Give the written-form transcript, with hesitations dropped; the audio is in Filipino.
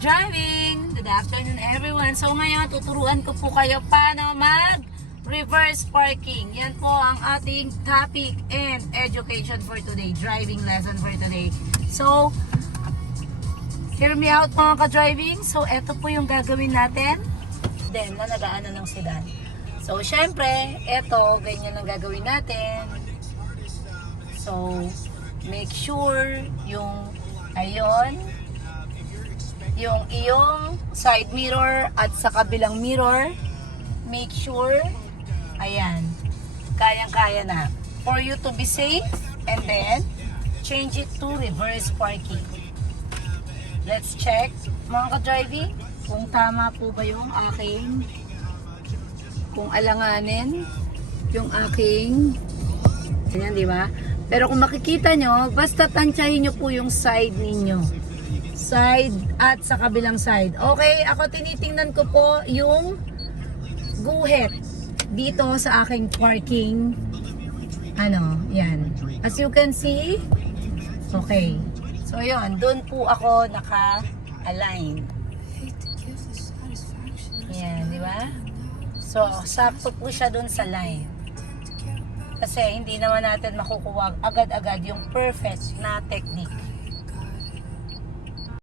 ka-driving! Good afternoon everyone. So ngayon, tuturuan ko po kayo paano mag-reverse parking. Yan po ang ating topic and education for today. Driving lesson for today. So, hear me out mga ka-driving. So, eto po yung gagawin natin. Then, na nag-aano ng sedan. So, syempre, eto, ganyan ang gagawin natin. So, make sure yung, ayun, yung iyong side mirror at sa kabilang mirror, make sure, ayan, kayang-kaya na. For you to be safe, and then, change it to reverse parking. Let's check, mga ka-driving, kung tama po ba yung aking, kung alanganin, yung aking, ayan, di ba? Pero kung makikita nyo, basta tansyahin nyo po yung side ninyo. Side at sa kabilang side. Okay, ako tinitingnan ko po yung guhit dito sa aking parking. Ano, yan. As you can see, okay. So yun, dun po ako naka-align. Yan, di ba? So, sakto po siya dun sa line. Kasi hindi naman natin makukuha agad-agad yung perfect na technique.